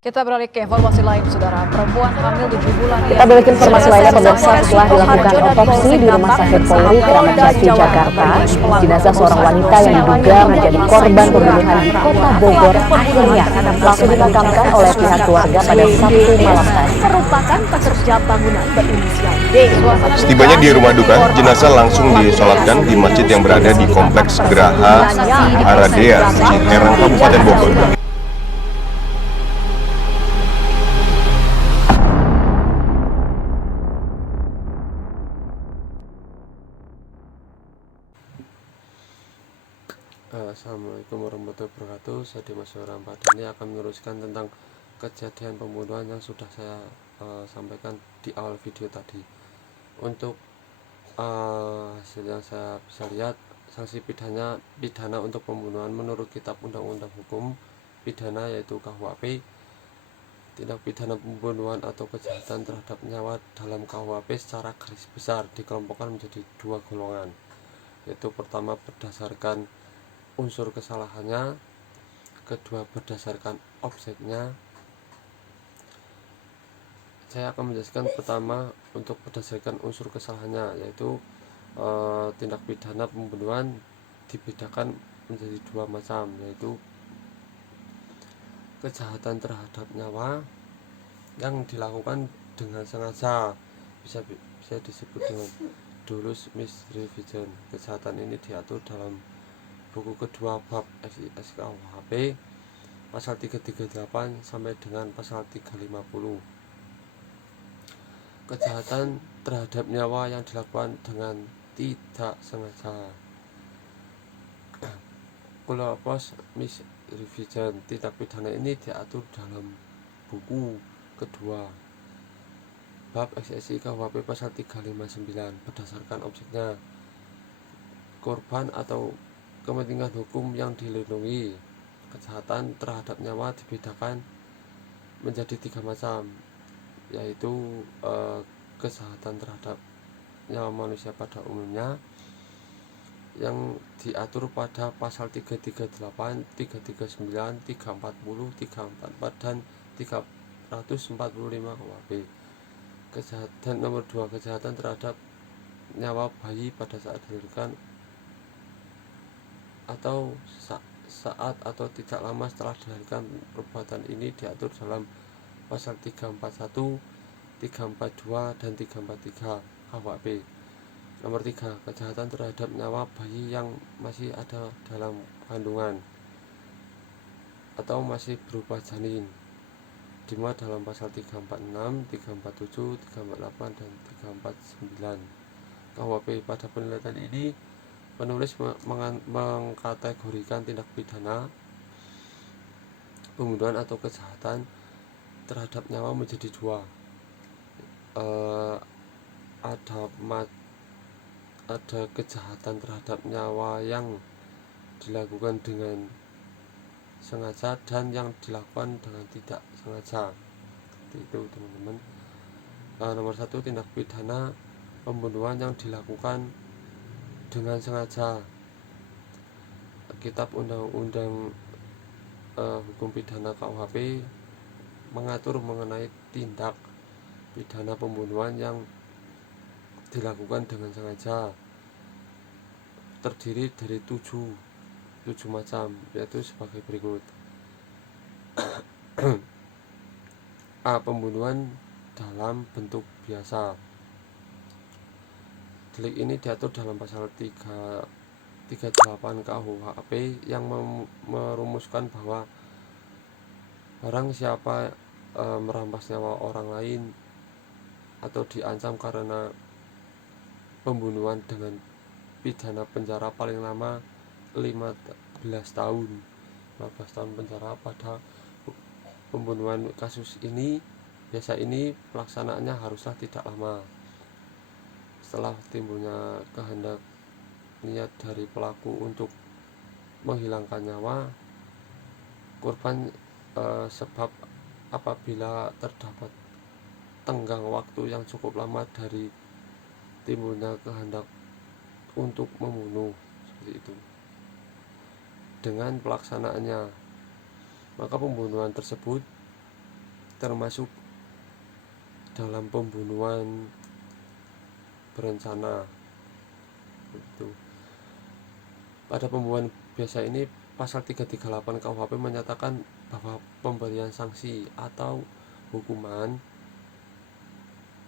Kita beralih ke informasi lain, saudara. Perempuan hamil 7 bulan. Kita beralih ke informasi lainnya, pemirsa. Setelah dilakukan otopsi di Rumah Sakit Polri Kramat Jati, Jakarta, jenazah seorang wanita yang diduga menjadi korban pembunuhan di Kota Bogor akhirnya langsung dimakamkan oleh pihak keluarga pada Sabtu malam tadi. Merupakan pekerja bangunan berinisial D. Setibanya di rumah duka, jenazah langsung disolatkan di masjid yang berada di Kompleks Geraha Aradea, Ciherang, Kabupaten Bogor. Assalamualaikum warahmatullahi wabarakatuh. Saya Dimas Ramadhani akan meluruskan tentang kejadian pembunuhan yang sudah saya sampaikan di awal video tadi. Untuk hasil yang saya bisa lihat, sanksi pidana untuk pembunuhan menurut Kitab Undang-Undang Hukum Pidana yaitu KUHP. Tindak pidana pembunuhan atau kejahatan terhadap nyawa dalam KUHP secara garis besar dikelompokkan menjadi dua golongan, yaitu pertama berdasarkan unsur kesalahannya, kedua berdasarkan objeknya. Saya akan menjelaskan pertama untuk berdasarkan unsur kesalahannya, yaitu tindak pidana pembunuhan dibedakan menjadi dua macam, yaitu kejahatan terhadap nyawa yang dilakukan dengan sengaja, bisa disebut dengan dolus misdreavation. Kejahatan ini diatur dalam buku kedua bab SKUHP pasal 338 sampai dengan pasal 350. Kejahatan terhadap nyawa yang dilakukan dengan tidak sengaja. Dolus misdreavation, tindak pidana ini diatur dalam buku kedua bab SSI KUHP pasal 359 berdasarkan objeknya, korban atau kepentingan hukum yang dilindungi. Kejahatan terhadap nyawa dibedakan menjadi tiga macam, yaitu kejahatan terhadap nyawa manusia pada umumnya yang diatur pada pasal 338, 339, 340, 344 dan 345 KUHP. Kejahatan nomor 2, kejahatan terhadap nyawa bayi pada saat dilahirkan atau saat atau tidak lama setelah dilahirkan. Perbuatan ini diatur dalam pasal 341, 342 dan 343 KUHP. Nomor 3, kejahatan terhadap nyawa bayi yang masih ada dalam kandungan atau masih berupa janin, dimuat dalam pasal 346, 347, 348 dan 349 KUHP. Pada penelitian ini penulis mengkategorikan tindak pidana pembunuhan atau kejahatan terhadap nyawa menjadi dua. Ada kejahatan terhadap nyawa yang dilakukan dengan sengaja dan yang dilakukan dengan tidak sengaja. Seperti itu, teman-teman. Nomor 1, tindak pidana pembunuhan yang dilakukan dengan sengaja. Kitab Undang-Undang Hukum Pidana KUHP mengatur mengenai tindak pidana pembunuhan yang dilakukan dengan sengaja, terdiri dari tujuh macam, yaitu sebagai berikut. A. Pembunuhan dalam bentuk biasa. Delik ini diatur dalam pasal 338 KUHP yang merumuskan bahwa barang siapa merampas nyawa orang lain atau diancam karena pembunuhan dengan pidana penjara paling lama 15 tahun penjara. Pada pembunuhan kasus ini pelaksanaannya haruslah tidak lama. Setelah timbulnya kehendak niat dari pelaku untuk menghilangkan nyawa korban, sebab apabila terdapat tenggang waktu yang cukup lama dari timbulnya kehendak untuk membunuh, seperti itu, dengan pelaksanaannya, maka pembunuhan tersebut termasuk dalam pembunuhan berencana. Itu. Pada pembunuhan biasa ini pasal 338 KUHP menyatakan bahwa pemberian sanksi atau hukuman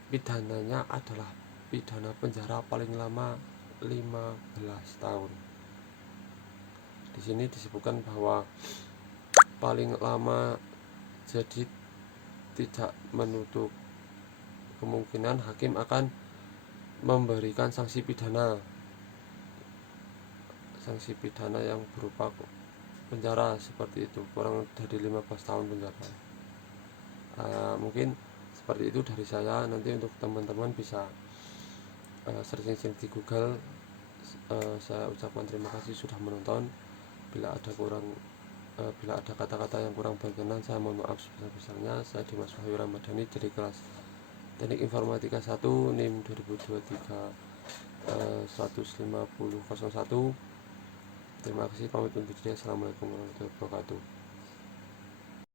pidananya adalah pidana penjara paling lama 15 tahun. Di sini disebutkan bahwa paling lama, jadi tidak menutup kemungkinan hakim akan memberikan sanksi pidana yang berupa penjara seperti itu, kurang dari 15 tahun penjara. Mungkin seperti itu dari saya. Nanti untuk teman-teman bisa searching di Google. Saya ucapkan terima kasih sudah menonton. Bila ada kata-kata yang kurang berkenan, saya mohon maaf sebesar-besarnya. Saya Dimas Wahyu Ramadhani dari kelas Teknik Informatika 1 NIM 2023 15001. Terima kasih, pamit undur diri. Assalamualaikum warahmatullahi wabarakatuh.